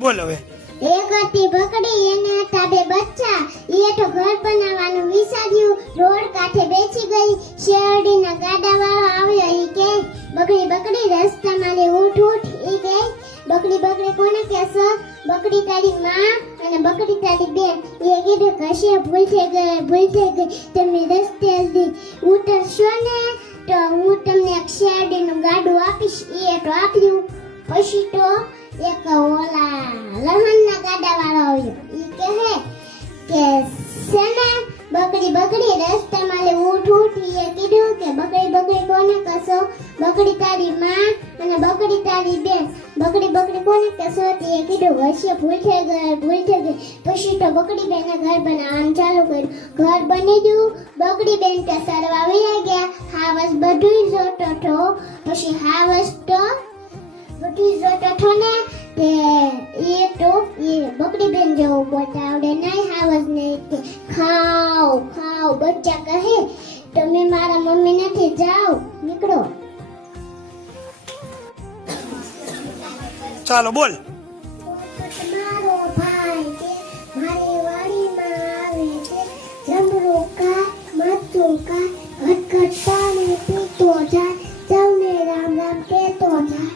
બોલ હવે. એક હતી બકડી, એને હતા બે બચ્ચા. એ તો ઘર બનાવવાનું વિચાર્યું, રોડ કાંઠે બેસી ગઈ. શેરડીના ગાડાવાળો આવ્યો. ઈ કે બકડી બકડી રસ્તામાં લે ઉઠ ઉઠ. ઈ કે બકડી કોને કહેશો? બકડી તારી માં અને બકડી તારી બેન. એ કીધું કશે ભૂલ થઈ ગઈ. તમે રસ્તે ઉતરશો ને તો હું તમને એક શેરડીનું ગાડું આપીશ. એ તો આપ્યું. પછી તો એક ઓલા લહણના ગાડાવાળો આવ્યો. ઈ કહે કે સેને બકડી રસ્તામાં લે ઉઠ ઉઠ. એ કીધું કે બકડી કોને કહેશો? બકડી તારી માં અને બકડી તારી બેન. બકડી કોને કહેશો? તે કીધું વચ્ચે ભૂલ થઈ ગઈ. પછી તો બકડી બેને ઘર બનાવવાનું ચાલુ કર્યું. ઘર બની ગયું. બકડી બેન તો સરવા વયા ગયા. હાવસ બધું જોતો હતો. પછી હાવસ તો બધું જોતો હતો ને તે એ બકડી બેન જેવું બોલતા આવડે નહીં હાવસ ને. કે ખાઓ બચ્ચા કહે તમે મારા મમ્મી નથી, જાઓ નીકળો. ચાલો બોલ. મારો ભાઈ છે મારી વાડીમાં આવે છે. જમરૂ કા મરચું કા ઘટઘટ પાણી પીતો જાય. સૌને રામ રામ કહેતો જાય.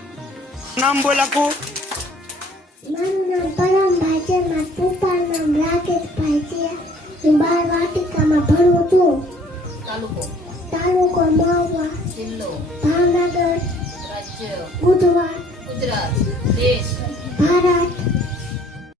નામ બોલ આખું. મારું નામ પરમભાઈ છે. મારા પપ્પાનું નામ રાકેશભાઈ છે. હું બાર વાટિકામાં ભણું છું. તાલુકો મહુવા, જિલ્લો ભાવનગર, રાજ્ય ગુજરાત, ગુજરાત દેશ ભારત.